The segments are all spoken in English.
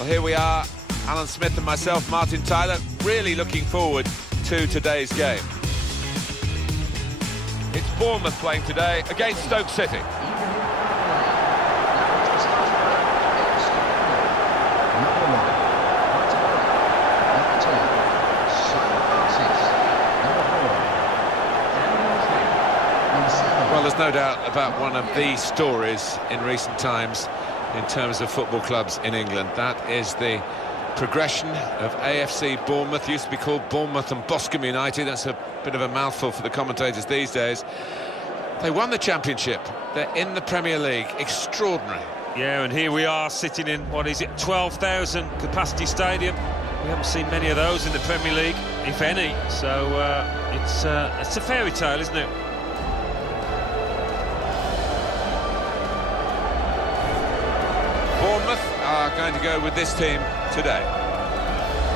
Well, here we are, Alan Smith and myself, Martin Tyler, really looking forward to today's game. It's Bournemouth playing today against Stoke City. Well, there's no doubt about one of the stories in recent times in terms of football clubs in England. That is the progression of AFC Bournemouth. Used to be called Bournemouth and Boscombe United. That's a bit of a mouthful for the commentators these days. They won the championship. They're in the Premier League. Extraordinary. Yeah, and here we are sitting in, what is it, 12,000 capacity stadium. We haven't seen many of those in the Premier League, if any. So it's a fairy tale, isn't it? Bournemouth are going to go with this team today.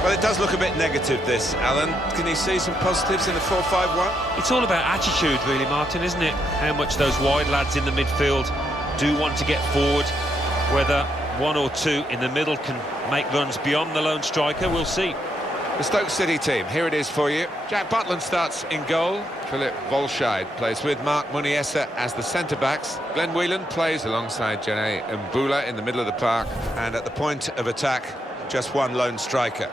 Well, it does look a bit negative, this, Alan. Can you see some positives in the 4-5-1? It's all about attitude, really, Martin, isn't it? How much those wide lads in the midfield do want to get forward. Whether one or two in the middle can make runs beyond the lone striker, we'll see. The Stoke City team, here it is for you. Jack Butland starts in goal. Philip Volscheid plays with Mark Muniesa as the centre-backs. Glenn Whelan plays alongside Jene Mbula in the middle of the park. And at the point of attack, just one lone striker.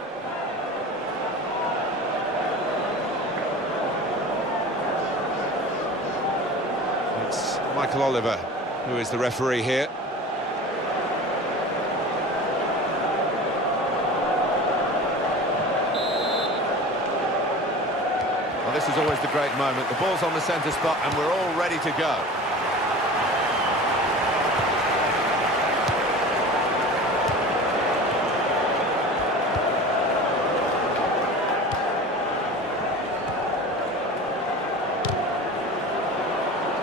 It's Michael Oliver who is the referee here. Well, this is always the great moment. The ball's on the centre spot and we're all ready to go.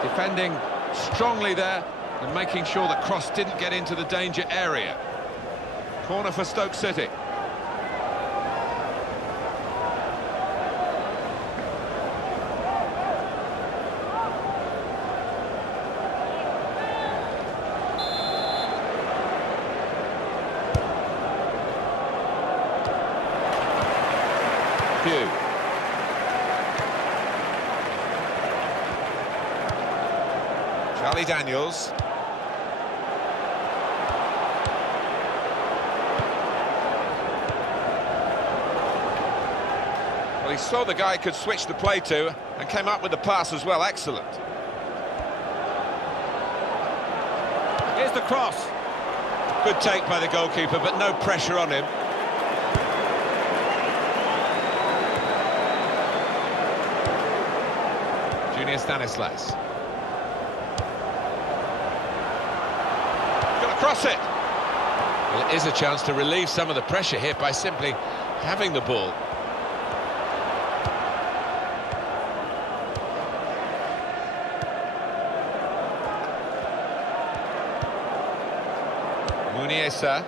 Defending strongly there and making sure that cross didn't get into the danger area. Corner for Stoke City. Charlie Daniels. Well, he saw the guy could switch the play to and came up with the pass as well. Excellent. Here's the cross. Good take by the goalkeeper, but no pressure on him. Junior Stanislas. Cross it. Well, it is a chance to relieve some of the pressure here by simply having the ball. Muniesa.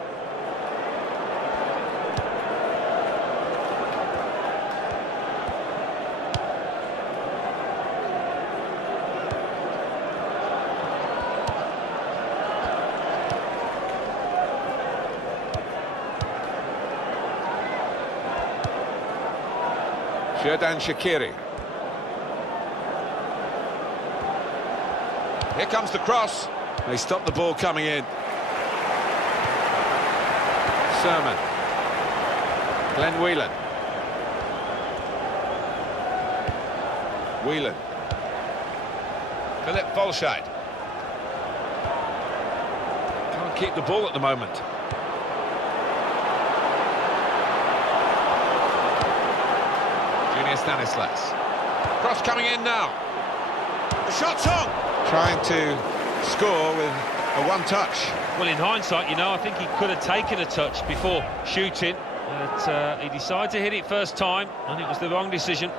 Xherdan Shaqiri. Here comes the cross. They stop the ball coming in. Sermon. Glenn Whelan. Whelan. Philip Volscheid. Can't keep the ball at the moment. Stanislas. Cross coming in now. The shot's on. Trying to score with a one-touch. Well, in hindsight, you know, I think he could have taken a touch before shooting, but he decided to hit it first time, and it was the wrong decision.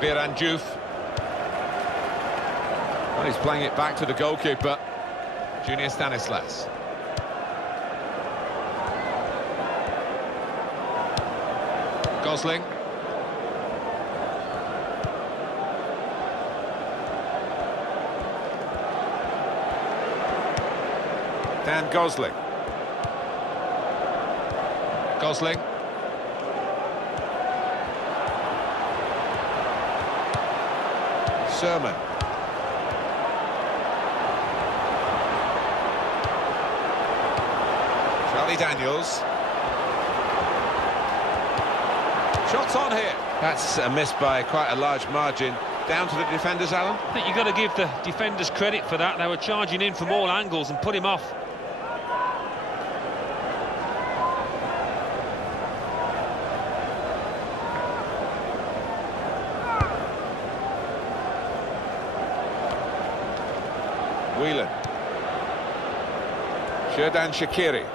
Biranjouf. Well, he's playing it back to the goalkeeper, Junior Stanislas. Gosling. Dan Gosling. Gosling. Sermon. Charlie Daniels. Shots on here. That's a miss by quite a large margin. Down to the defenders, Alan? I think you've got to give the defenders credit for that. They were charging in from all angles and put him off. Whelan. Xherdan Shaqiri.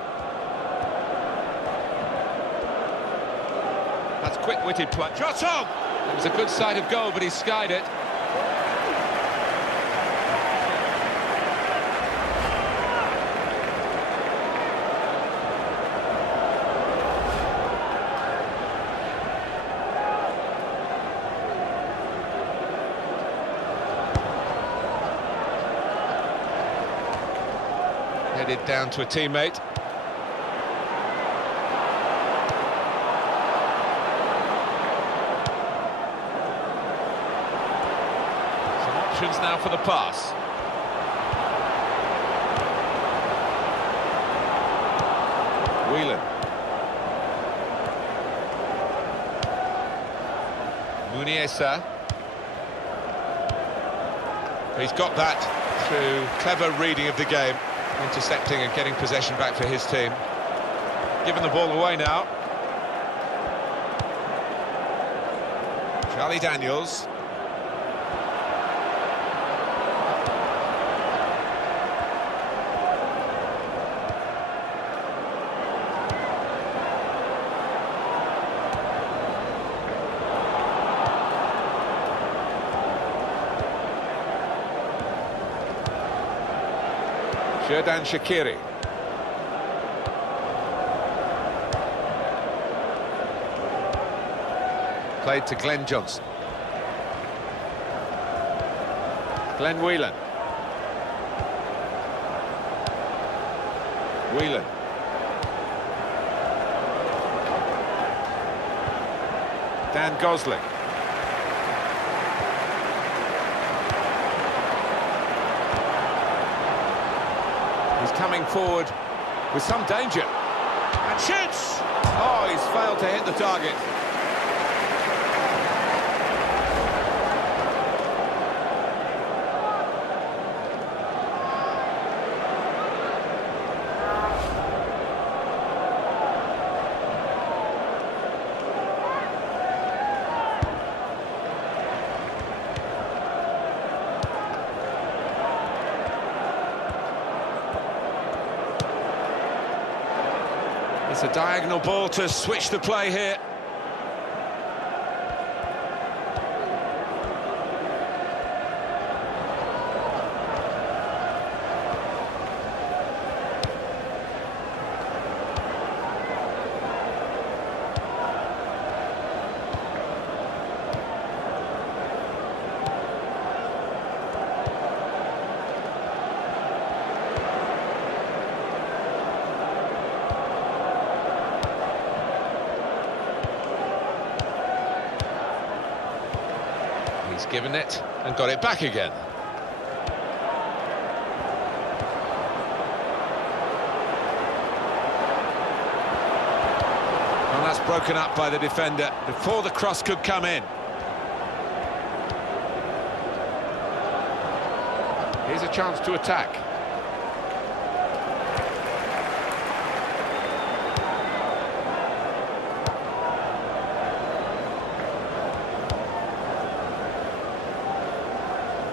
That's quick-witted play. Shot on! It was a good sight of goal, but he skied it. Headed down to a teammate. Some options now for the pass. Whelan. Muniesa. He's got that through clever reading of the game. Intercepting and getting possession back for his team. Giving the ball away now. Charlie Daniels. Xherdan Shaqiri. Played to Glenn Johnson. Glenn Whelan. Whelan. Dan Gosling. He's coming forward with some danger. And shoots! Oh, he's failed to hit the target. It's a diagonal ball to switch the play here. He's given it and got it back again. And that's broken up by the defender before the cross could come in. Here's a chance to attack.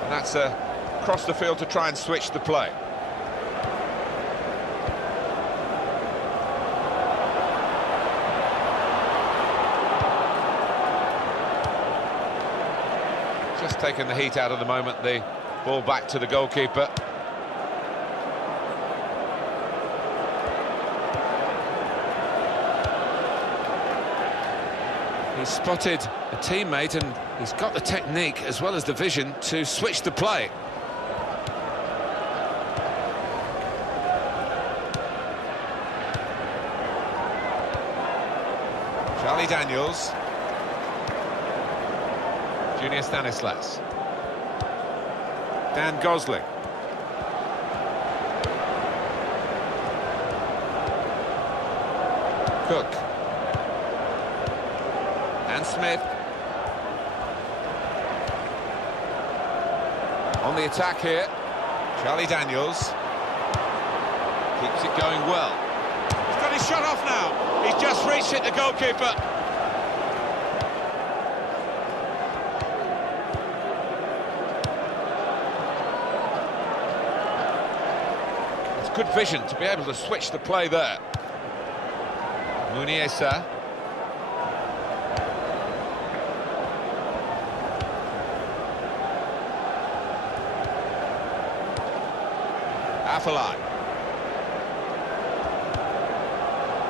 And that's across the field to try and switch the play. Just taking the heat out of the moment, the ball back to the goalkeeper. He's spotted a teammate and he's got the technique as well as the vision to switch the play. Charlie Daniels. Junior Stanislas. Dan Gosling. Cook. And Smith. On the attack here. Charlie Daniels. Keeps it going well. He's got his shot off now. He's just reached it, the goalkeeper. It's good vision to be able to switch the play there. Muniesa. Afellay.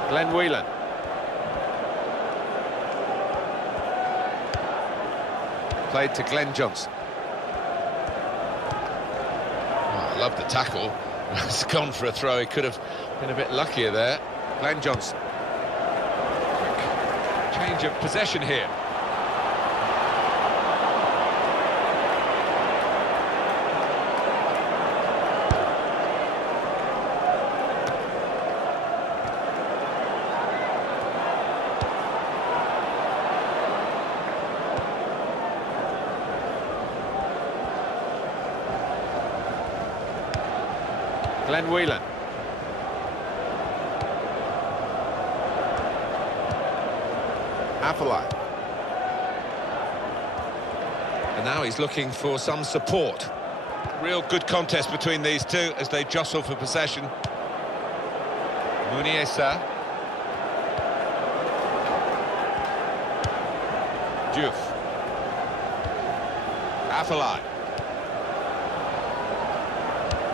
Glenn Whelan. Played to Glenn Johnson. Oh, I love the tackle. It's gone for a throw. He could have been a bit luckier there. Glenn Johnson. Quick change of possession here. Glenn Whelan. Afellay. And now he's looking for some support. Real good contest between these two as they jostle for possession. Muniesa. Diouf. Afellay.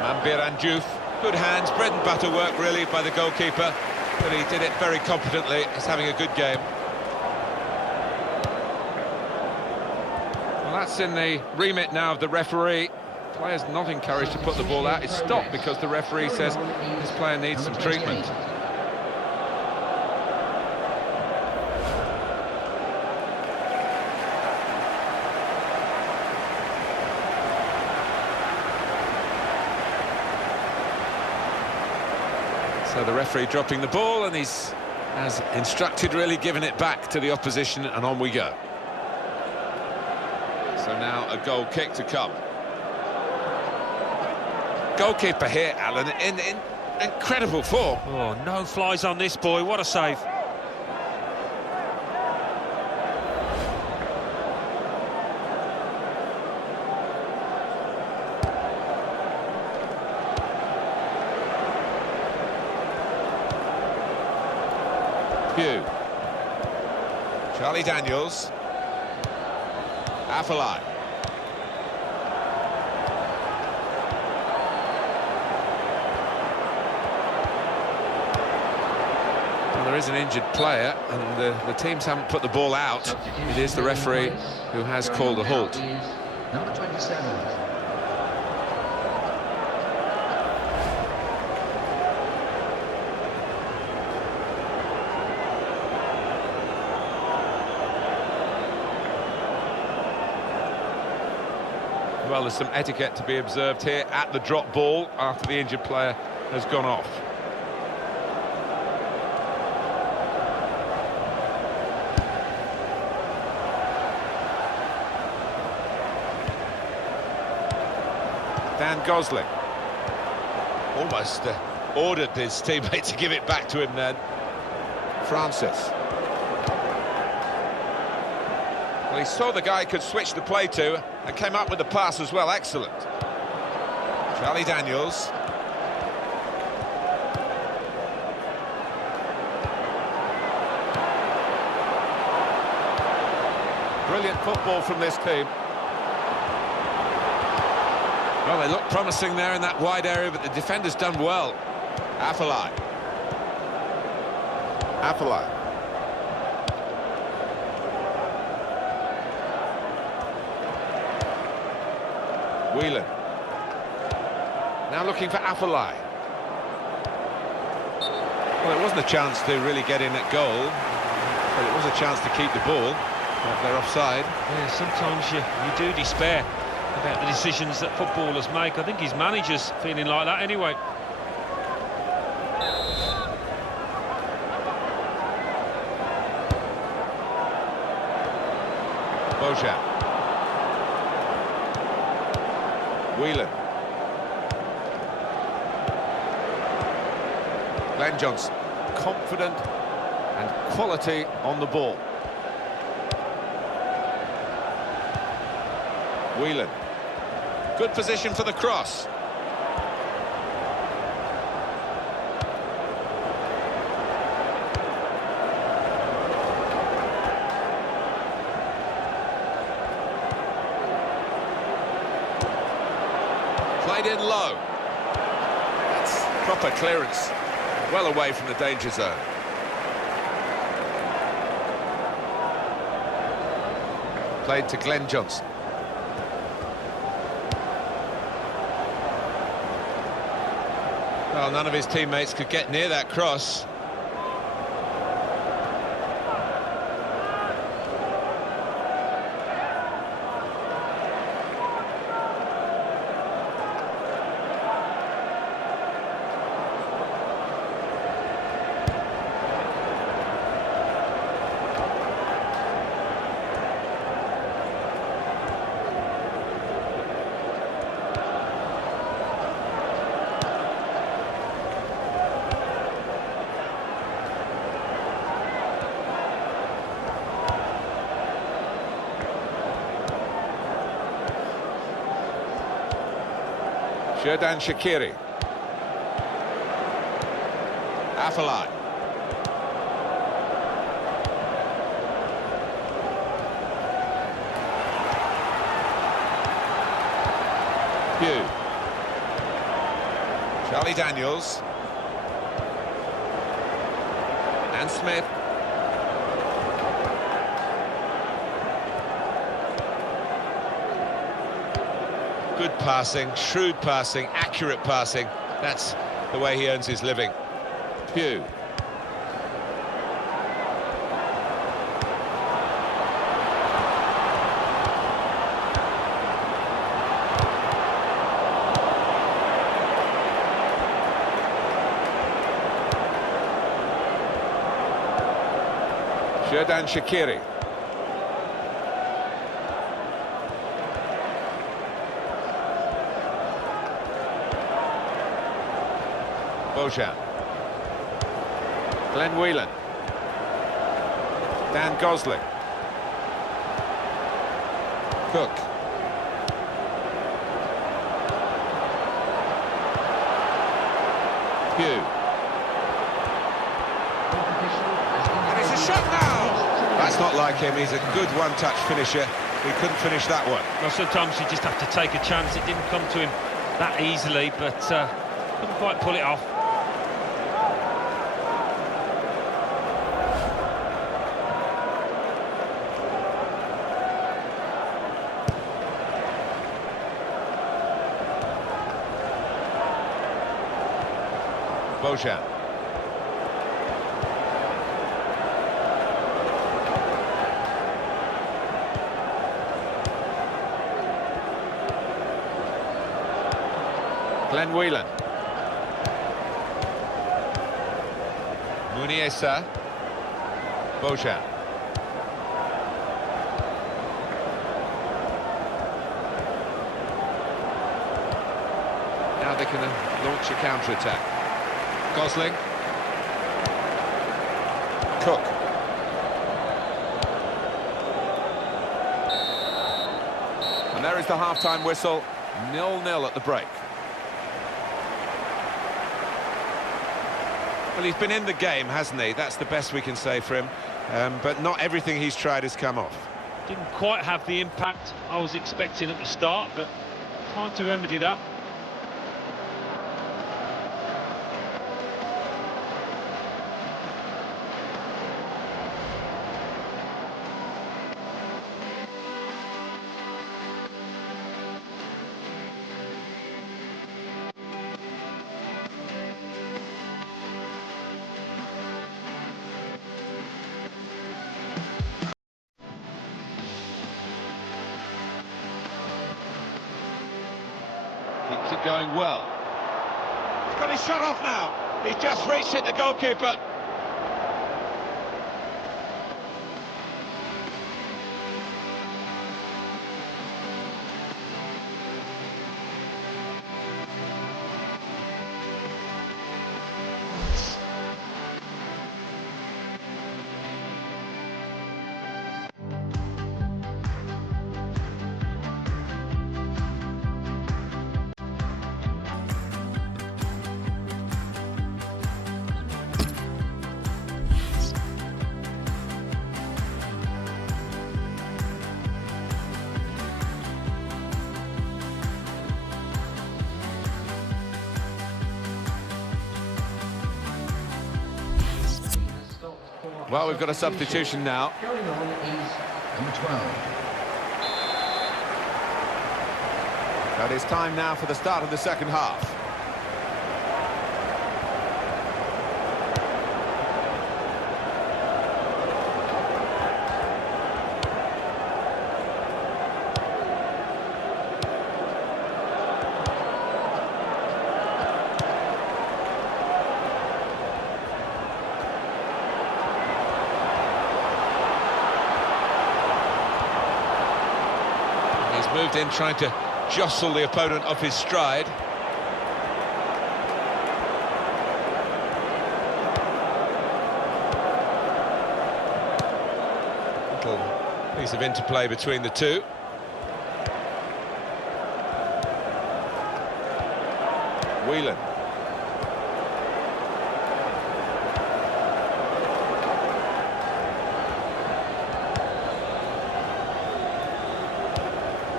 Mambiran Diouf. Good hands, bread and butter work really by the goalkeeper, but he did it very competently. He's having a good game. Well, that's in the remit now of the referee. Players not encouraged to put the ball out. It's stopped because the referee says this player needs some treatment. So the referee dropping the ball, and he's, as instructed, really giving it back to the opposition, and on we go. So now a goal kick to come. Goalkeeper here, Alan, in incredible form. Oh, no flies on this boy, what a save. Charlie Daniels. Afellay. Well, there is an injured player, and the teams haven't put the ball out. It is the referee who has called a halt. Number 27. Well, there's some etiquette to be observed here at the drop ball after the injured player has gone off. Dan Gosling. Almost ordered his teammate to give it back to him then. Francis. Well, he saw the guy could switch the play to and came up with the pass as well. Excellent. Charlie Daniels. Brilliant football from this team. Well, they look promising there in that wide area, but the defender's done well. Afellay. Afellay. Whelan. Now looking for Afellay. Well, it wasn't a chance to really get in at goal, but it was a chance to keep the ball. But they're offside. Yeah, sometimes you do despair about the decisions that footballers make. I think his manager's feeling like that anyway. Bojan. Whelan. Glenn Johnson, confident and quality on the ball. Whelan. Good position for the cross. Played in low. That's proper clearance. Well away from the danger zone. Played to Glenn Johnson. Well, none of his teammates could get near that cross. Xherdan Shaqiri. Afellay. Hugh. Charlie Daniels. And Smith. Good passing, shrewd passing, accurate passing. That's the way he earns his living. Pugh. Xherdan Shaqiri. Bojan. Glenn Whelan. Dan Gosling. Cook. Hugh. And it's a shot now! That's not like him, he's a good one-touch finisher. He couldn't finish that one. Well, sometimes you just have to take a chance. It didn't come to him that easily, but couldn't quite pull it off. Bojan. Glenn Whelan. Muniesa. Bojan. Now they can launch a counter-attack. Gosling. Cook. And there is the half-time whistle. 0-0 at the break. Well, he's been in the game, hasn't he? That's the best we can say for him. But not everything he's tried has come off. Didn't quite have the impact I was expecting at the start, but Hard to remedy that. Keeps it going well. He's got his shot off now. He's just reached it, the goalkeeper. Well, we've got a substitution now. Going on is number 12. But it's time now for the start of the second half. Moved in, trying to jostle the opponent off his stride. Little piece of interplay between the two. Whelan.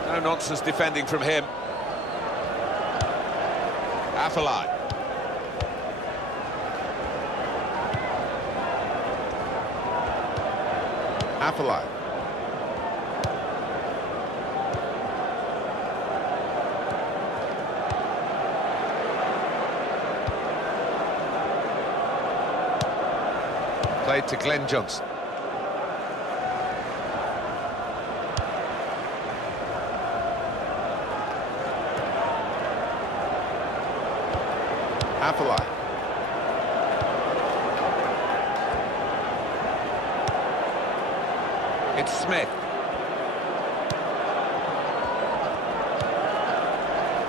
No nonsense defending from him. Afellay. Afellay. Played to Glenn Johnson. Afellay. It's Smith.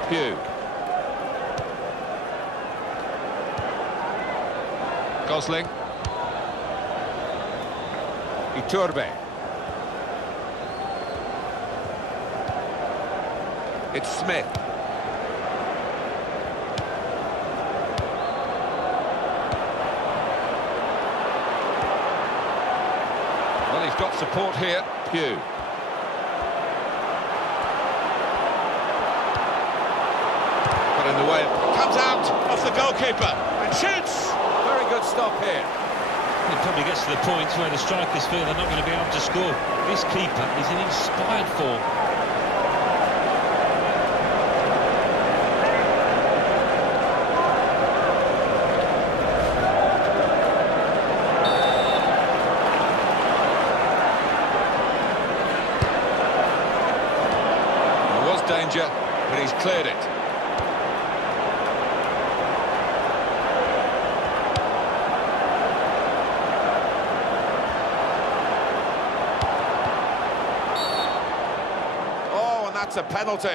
Pugh. Gosling. Iturbe. It's Smith. Well, he's got support here. Pugh. Got in the way. Comes out off the goalkeeper and shoots. Very good stop here. It probably gets to the point where the strikers feel they're not going to be able to score. This keeper is in inspired form. There was danger, but he's cleared it. That's a penalty.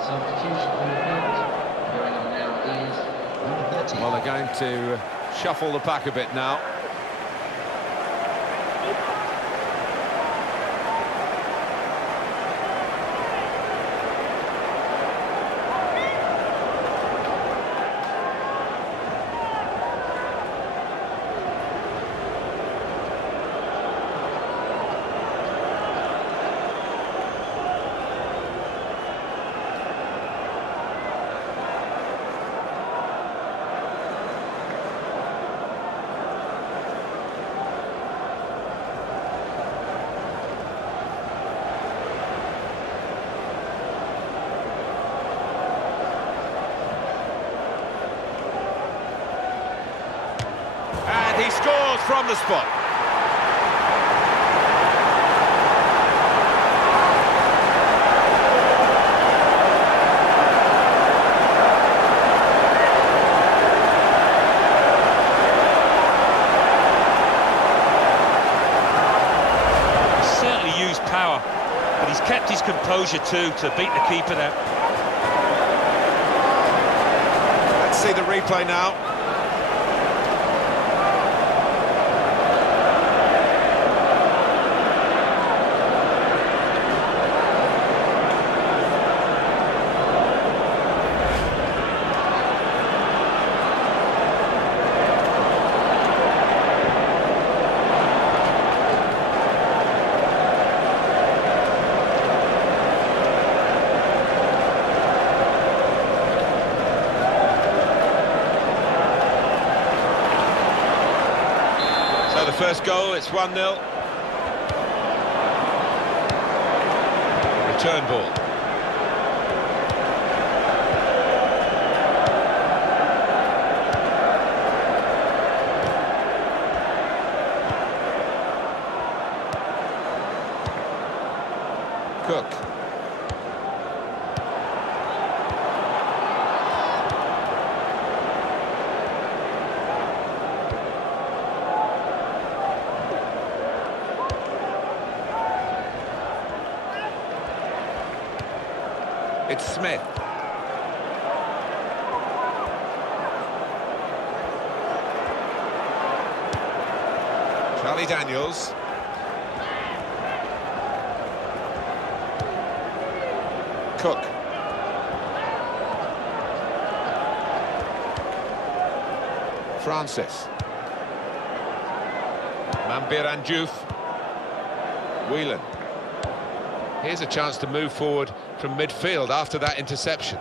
Substitution on the field. Going on now is number 13. Well, they're going to shuffle the pack a bit now. he scores from the spot. Certainly used power, but he's kept his composure too to beat the keeper there. Let's see the replay now. So the first goal, it's 1-0. Return ball. Cook. It's Smith. Charlie Daniels. Cook. Francis. Mambiran Diouf. Whelan. Here's a chance to move forward from midfield after that interception.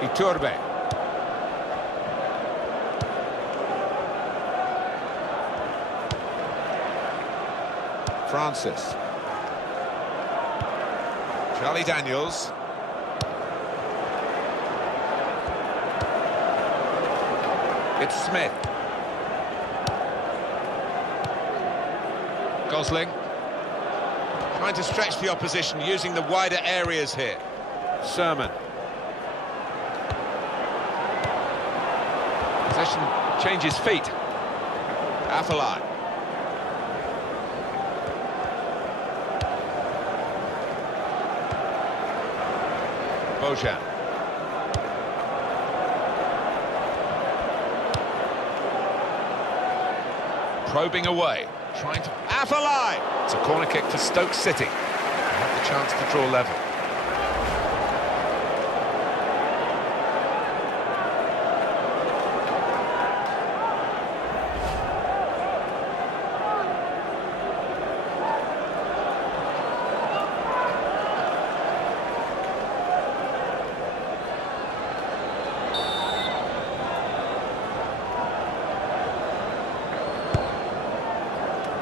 Iturbe. Francis. Charlie Daniels. It's Smith. Gosling. Trying to stretch the opposition using the wider areas here. Sermon. Possession changes feet. Afellay. Bojan. Probing away, trying to... Afellay! It's a corner kick for Stoke City. They have the chance to draw level.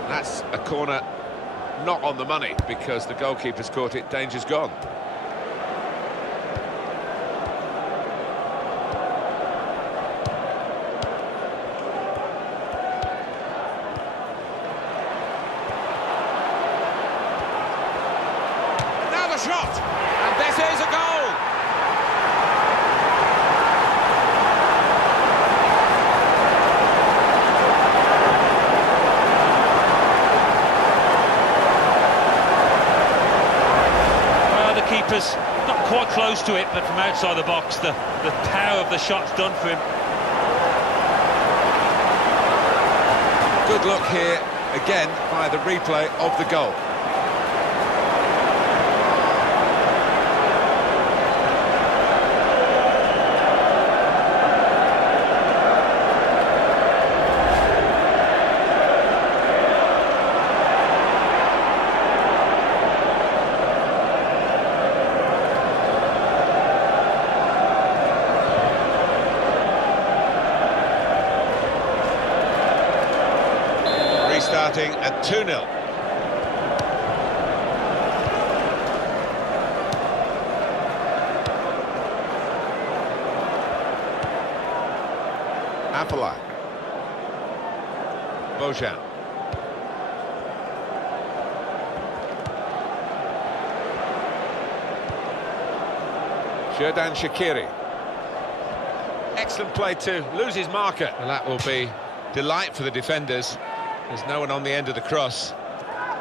That's a corner not on the money because the goalkeeper's caught it. Danger's gone. Now the shot, and this is a goal. Keeper's not quite close to it, but from outside the box, the power of the shot's done for him. Good look here, again, by the replay of the goal. Starting at 2-0. Apolai. Bojan. Xherdan Shaqiri. Excellent play to lose his marker. Well, that will be delight for the defenders. There's no one on the end of the cross.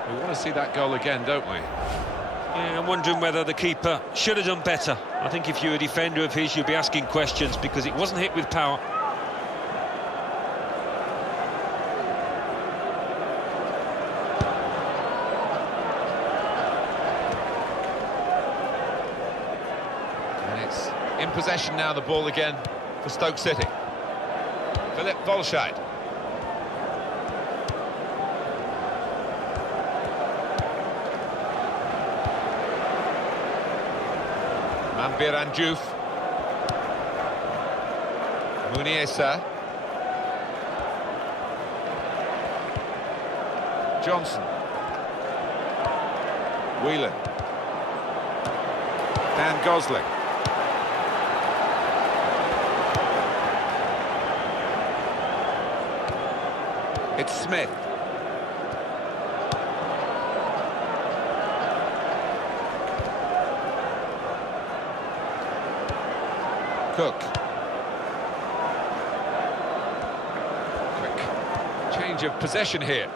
We want to see that goal again, don't we? Yeah, I'm wondering whether the keeper should have done better. I think if you're a defender of his, you'd be asking questions because it wasn't hit with power. And it's in possession now, the ball again for Stoke City. Philip Volscheid. Manbir Diouf. Muniesa. Johnson. Whelan. Dan Gosling. It's Smith. Cook. Quick change of possession here.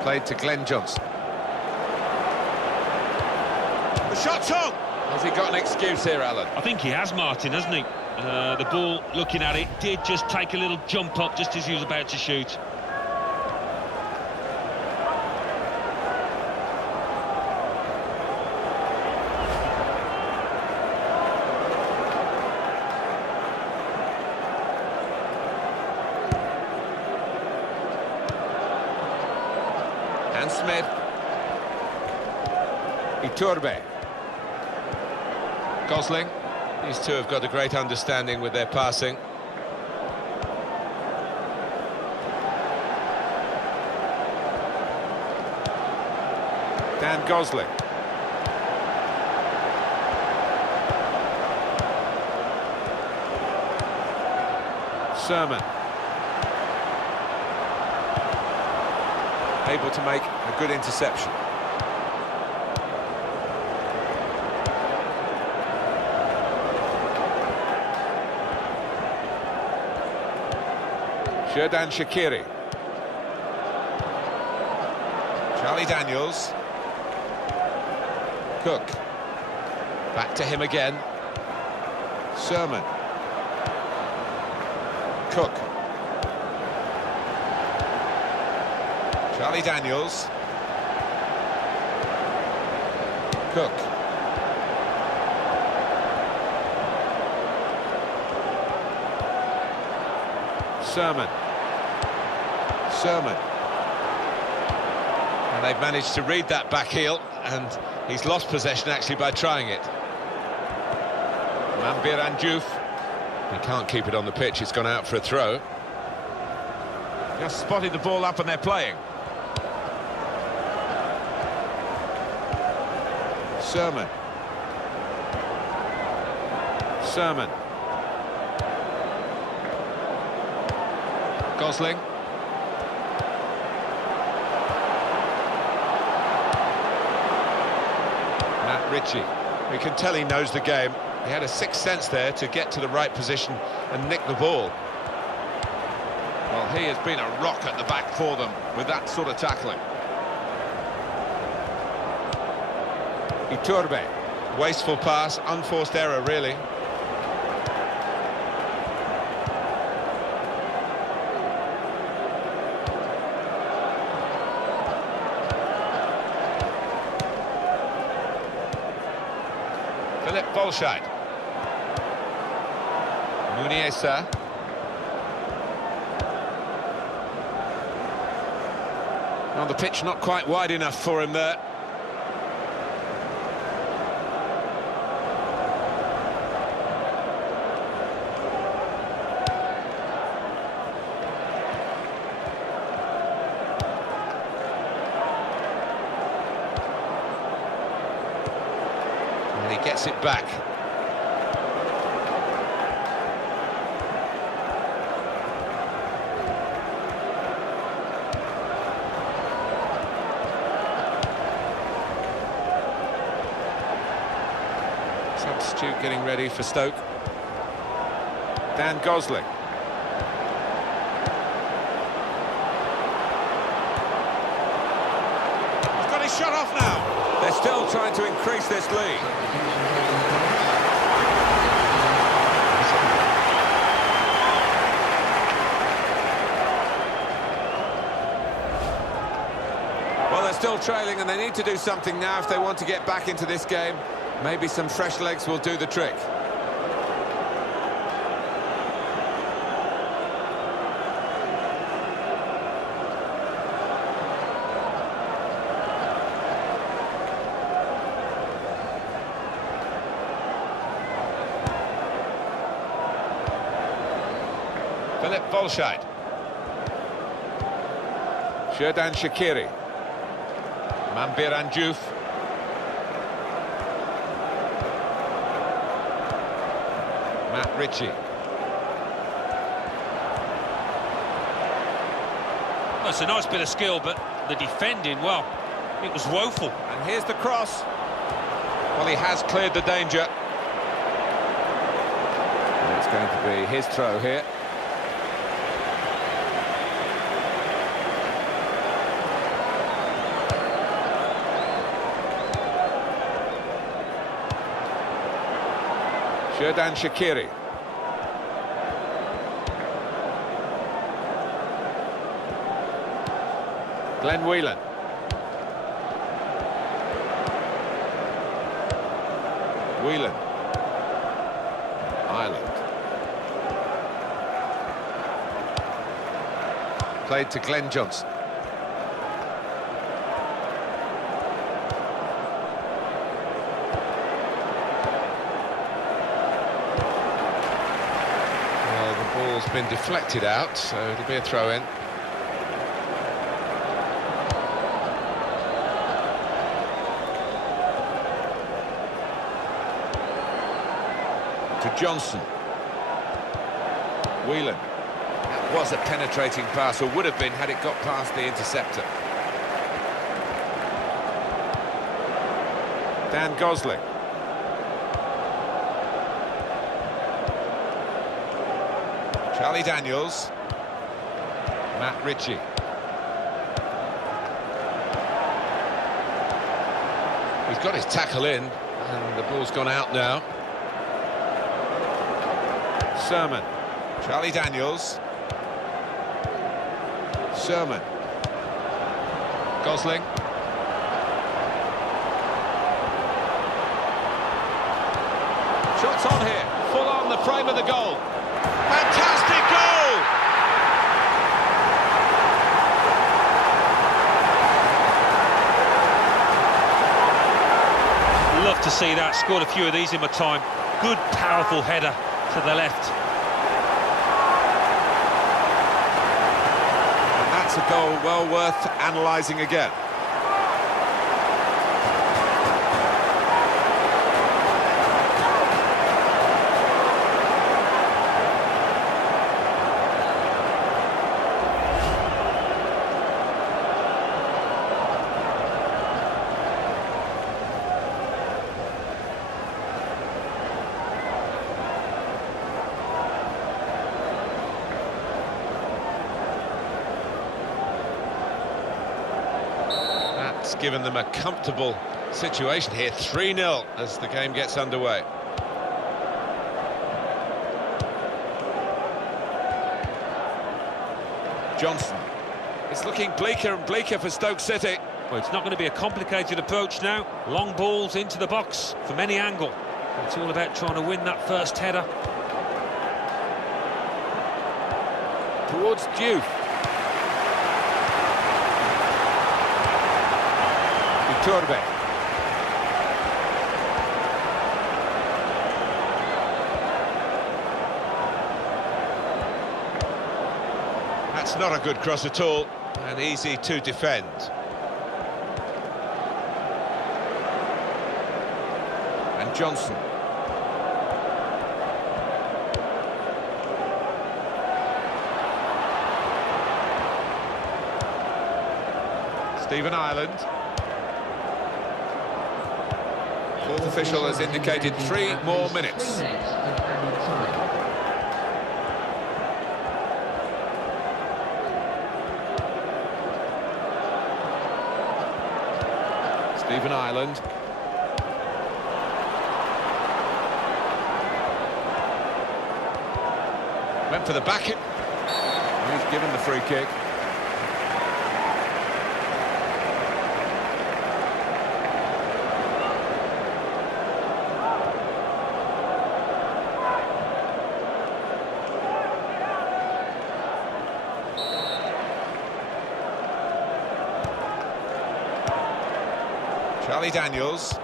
Played to Glenn Johnson. The shot's on! Has he got an excuse here, Alan? I think he has, Martin, hasn't he? The ball, looking at it, did just take a little jump up just as he was about to shoot. And Smith. Iturbe. Gosling. These two have got a great understanding with their passing. Dan Gosling. Sermon. Able to make a good interception. Xherdan Shaqiri. Charlie Daniels. Cook. Back to him again. Sermon. Cook. Charlie Daniels. Cook. Sermon. And they've managed to read that back heel, and he's lost possession actually by trying it. Manbir Diouf. He can't keep it on the pitch, it's gone out for a throw. Just spotted the ball up and they're playing. Sermon. Gosling. Matt Ritchie. We can tell he knows the game. He had a sixth sense there to get to the right position and nick the ball. Well, he has been a rock at the back for them with that sort of tackling. Iturbe. Wasteful pass, unforced error, really. Philip Volscheid. Muniesa. On the pitch, not quite wide enough for him there. And he gets it back. Substitute getting ready for Stoke. Dan Gosling. He's got his shot off now. They're still trying to increase this lead. Well, they're still trailing and they need to do something now if they want to get back into this game. Maybe some fresh legs will do the trick. Philip Volscheid. Xherdan Shaqiri. Manbir Anjouf. Matt Ritchie. Well, it's a nice bit of skill, but the defending, well, it was woeful. And here's the cross. Well, he has cleared the danger. And it's going to be his throw here. Xherdan Shaqiri. Glenn Whelan. Whelan. Ireland. Played to Glenn Johnson. Well, the ball's been deflected out, so it'll be a throw-in. To Johnson. Whelan. That was a penetrating pass, or would have been had it got past the interceptor. Dan Gosling. Charlie Daniels. Matt Ritchie. He's got his tackle in, and the ball's gone out now. Sermon. Charlie Daniels. Sermon. Gosling. Shots on here. Full on the frame of the goal. Fantastic goal! Love to see that. Scored a few of these in my time. Good, powerful header to the left. And that's a goal well worth analysing again. Given them a comfortable situation here. 3-0 as the game gets underway. Johnson. It's looking bleaker and bleaker for Stoke City. Well, it's not going to be a complicated approach now. Long balls into the box from any angle. It's all about trying to win that first header. Towards Diouf. Turbe. That's not a good cross at all, and easy to defend. And Johnson. Stephen Ireland. Fourth official has indicated 3 more minutes. 3 minutes of added time. Stephen Ireland. Went for the back. He's given the free kick. Charlie Daniels.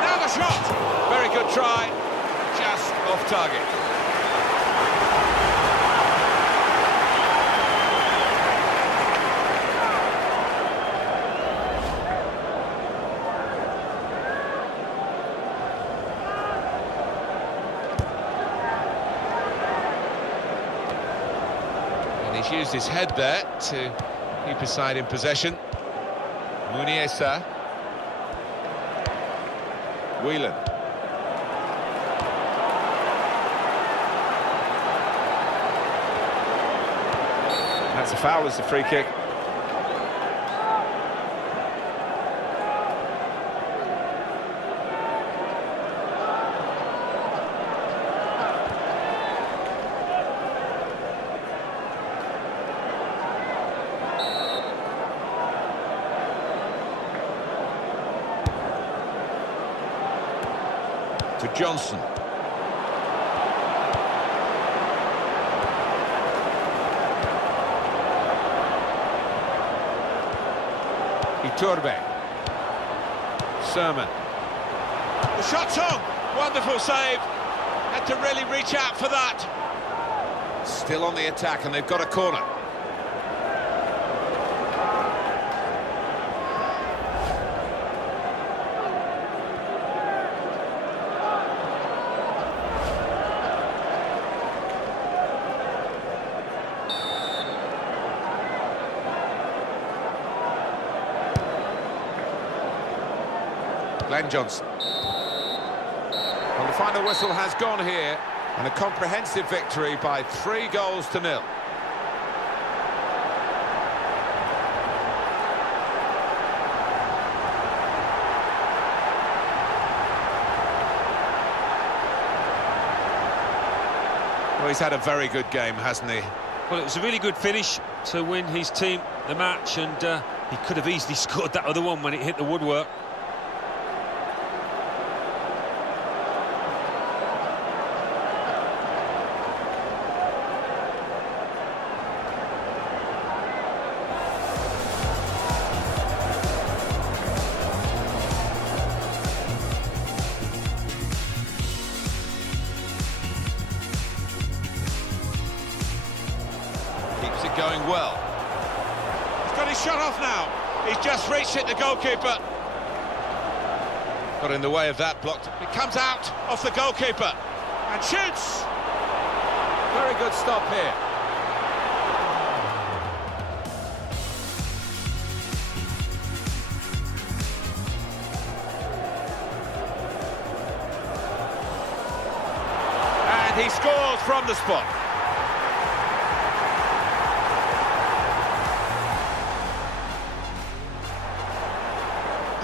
Now the shot! Very good try, just off target. He's used his head there to keep his side in possession. Muniesa. Whelan. That's a foul as the free kick. To Johnson. Iturbe. Sermon. The shot's on. Wonderful save. Had to really reach out for that. Still on the attack, and they've got a corner. Glenn Johnson. Well, the final whistle has gone here, and a comprehensive victory by 3 goals to 0. Well, he's had a very good game, hasn't he? Well, it was a really good finish to win his team the match, and he could have easily scored that other one when it hit the woodwork. Keeps it going well. He's got his shot off now. He's just reached it, the goalkeeper. Got in the way of that, blocked. It comes out off the goalkeeper and shoots. Very good stop here. And he scores from the spot.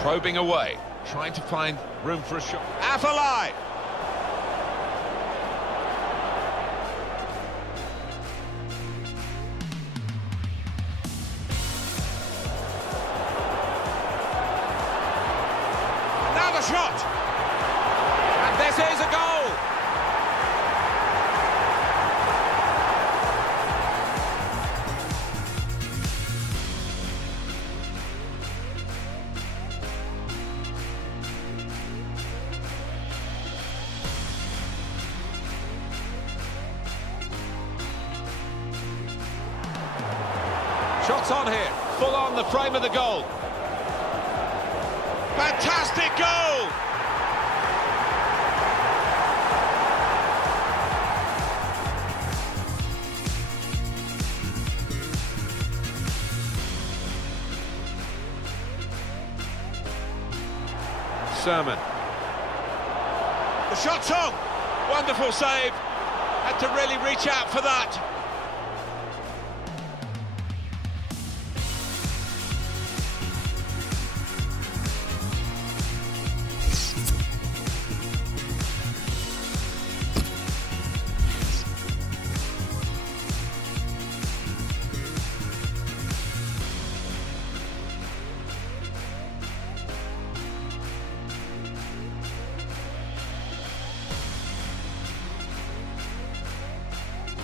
Probing away, trying to find room for a shot. Afellay! Now the shot! And this is a goal! Shots on here, full on the frame of the goal. Fantastic goal! Sermon. The shot's on! Wonderful save. Had to really reach out for that.